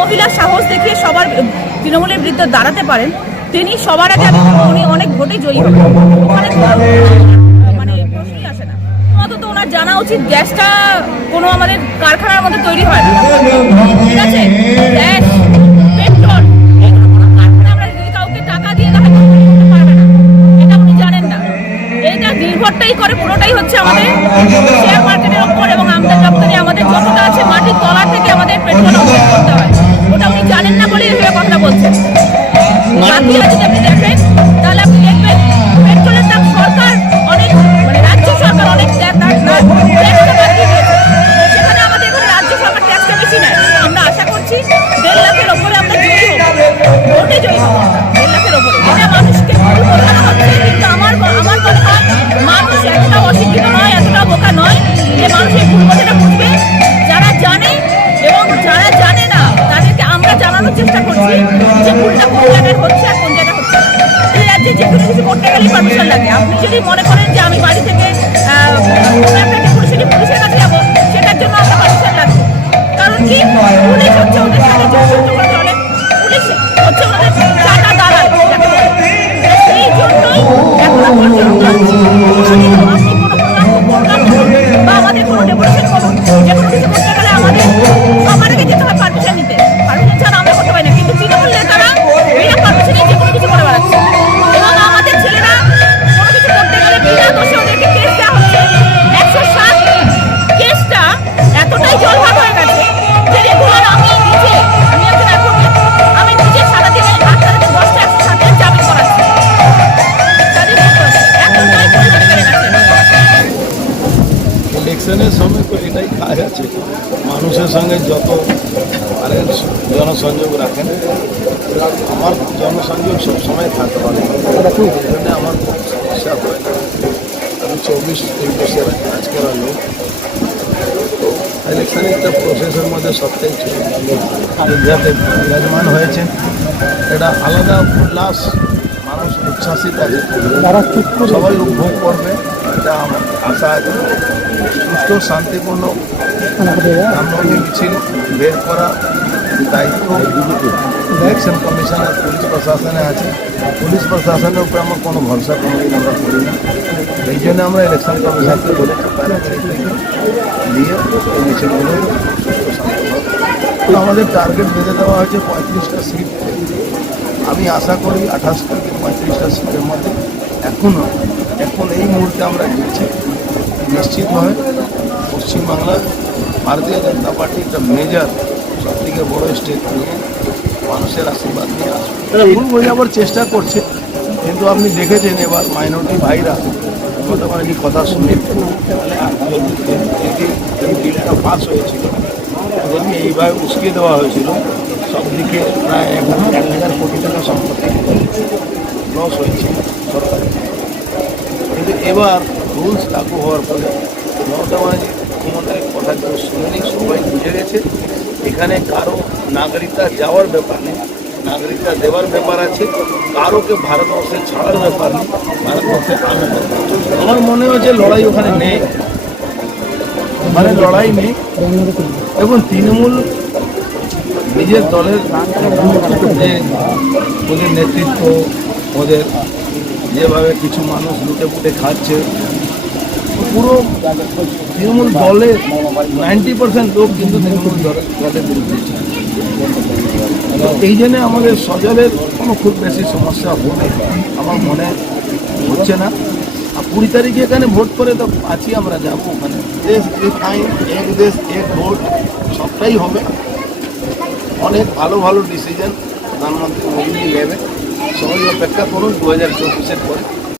মহিলা সাহস দেখিয়ে সবার তৃণমূলের বিরুদ্ধে দাঁড়াতে পারেন, তিনি সবার আগে উনি অনেক ভোটে জয়ী হবেন, ওখানে মানে প্রশ্নই আসে না। অন্তত ওনার জানা উচিত গ্যাসটা কোনো আমাদের কারখানার মধ্যে তৈরি হয় না, ঠিক আছে? গ্যাস, পেট্রোল, আমরা যদি কাউকে টাকা দিয়ে দেখা করতে পারবে না, এটা উনি জানেন না। এটা নির্ভরটাই করে পুরোটাই হচ্ছে আমাদের শেয়ার মার্কেটের ওপর এবং আমদানি রপ্তানি আমাদের যতটা আছে মাটির তলা থেকে আমাদের পেট্রোল অবশ্যই করতে হয়, ওটা উনি জানেন না বলেই ভেবে কথাটা বলছেন। বাকি যদি আপনি দেখেন তাহলে আপনি দেখবেন পেট্রোলের দাম সরকার অনেক মানে রাজ্য সরকার অনেক ট্যাক্সটা বাড়িয়ে দিয়েছে, সেখানে আমাদের এখানে রাজ্য সরকার ট্যাক্সটা বেশি নেয়। আমরা আশা করছি 1.5 লাখের ওপরে আমরা জয়ী হব, ভোটে জয়ী হব 1.5 লাখের ওপরে। এটা মানুষকে বোঝানো হচ্ছে, কিন্তু আমার মনে হয় মানুষ এতটা অশিক্ষিত নয়, এতটা বোকা নয় যে মানুষ এই ভুল কথাটা বুঝবে। যারা জানে এবং যারা জানে না তাদেরকে আমরা জানানোর চেষ্টা করছি যে ভুলটা কোন জায়গায় হচ্ছে আর কোন জায়গায় হচ্ছে না। এই রাজ্যে যে কোনো কিছু করতে গেলেই পারমিশন লাগে। আপনি যদি মনে করেন যে আমি বাড়ি থেকে পুলিশের কাছে যাবো, সেটার জন্য আমার পারমিশন লাগবে। কারণ কি, পুলিশ হচ্ছে ওদের সাথে যোগাযোগ করে চলে, পুলিশ হচ্ছে ওদের চাটা দালাল, সেই জন্যই এখনো পর্যন্ত আপনি কোনো বা আমাদের কোনো ডেপুটেশন করুন, যে কোনো কিছু করতে গেলে আমাদের সবার আগে যেতে হয় পারমিশন নিতে। পারমিশন ছাড়া আমরা করতে পারি না, কিন্তু তৃণমূল নেতারা বিনা পারমিশনে যে কোনো কিছু করে বেড়াচ্ছে এবং আমাদের ছেলেরা কোনো কিছু করতে গেলে বিনা দোষে ওদেরকে কেস দেওয়া হচ্ছে। 107 কেসটা এতটাই জলভাত হয়ে গেছে যে রেগুলার আমি একজন অ্যাডভোকেট, আমি নিজে সারাদিনে 8টা থেকে 10টা 107 জামিন করাচ্ছি। এতটাই জলভাত হয়ে গেছে। ইলেকশনের সময় তো এটাই কাজ আছে, মানুষের সঙ্গে যত পারেন জনসংযোগ রাখেন। আমার জনসংযোগ সবসময় থাকতে পারে, এই জন্য আমার সমস্যা হয় না। আমি 24 বছরের কাজ করার লোক। ইলেকশনের একটা প্রসেসের মধ্যে সবটাই যাতে বিরাজমান হয়েছে, এটা আলাদা উল্লাস, মানুষ উচ্ছ্বাসিত আছে, সবাই উপভোগ করবে, এটা আমার আশা আছে। সুষ্ঠু শান্তিপূর্ণ রামনবমী মিছিল বের করা দায়িত্ব ইলেকশন কমিশনার পুলিশ প্রশাসনে আছে। পুলিশ প্রশাসনের উপরে আমার কোনো ভরসা কোনোদিন আমরা করি না, এই জন্য আমরা ইলেকশন কমিশনকে বলেছি দিয়ে এই মিছিলগুলো সুষ্ঠু শান্তিপূর্ণ। আমাদের টার্গেট বেঁধে দেওয়া হয়েছে 35টা সিট। আমি আশা করি 28 থেকে 35টা সিটের মধ্যে এখন এই মুহূর্তে আমরা জিতছি। নিশ্চিতভাবে পশ্চিমবাংলা ভারতীয় জনতা পার্টি একটা মেজর সবথেকে বড় স্টেট নিয়ে মানুষের আশীর্বাদ নিয়ে আসবে। ভুল বোঝাবার চেষ্টা করছে, কিন্তু আপনি দেখেছেন এবার মাইনরিটি ভাইরা মমতা ব্যানার্জির কথা শুনে এই বিলটা পাস হয়েছিল, ওদেরকে এইভাবে উস্কিয়ে দেওয়া হয়েছিল। সব দিকে প্রায় 1,000 কোটি টাকা সম্পত্তি লস হয়েছে সরকারের। কিন্তু এবার রুলস লাগু হওয়ার ফলে মমতা ব্যানার্জি ক্ষমতায় কথা কেউ শুনেনি, সবাই বুঝে গেছে এখানে কারো নাগরিকতা যাওয়ার ব্যাপার নেই, নাগরিকতা দেওয়ার ব্যাপার আছে, কারোকে ভারতবর্ষে ছাড়ার ব্যাপার নেই, ভারতবর্ষে আনার ব্যাপার। আমার মনে হয় যে লড়াই ওখানে নেই, মানে লড়াই নেই। এবং তৃণমূল নিজের দলের যে ওদের নেতৃত্ব, ওদের যেভাবে কিছু মানুষ লুটে পুটে খাচ্ছে, পুরো তৃণমূল দলের 90% লোক কিন্তু তৃণমূল দলের বিরুদ্ধে। এই জন্য আমাদের সজলের কোনো খুব বেশি সমস্যা হবে আমার মনে হচ্ছে না। আর 20 তারিখে এখানে ভোট করে তো আছি, আমরা যাবো ওখানে। দেশ এক আইন, এক দেশ এক ভোট, সবটাই হবে। অনেক ভালো ভালো ডিসিশন প্রধানমন্ত্রী মোদী নেবে, সবাই অপেক্ষা করুন 2024-এর পরে।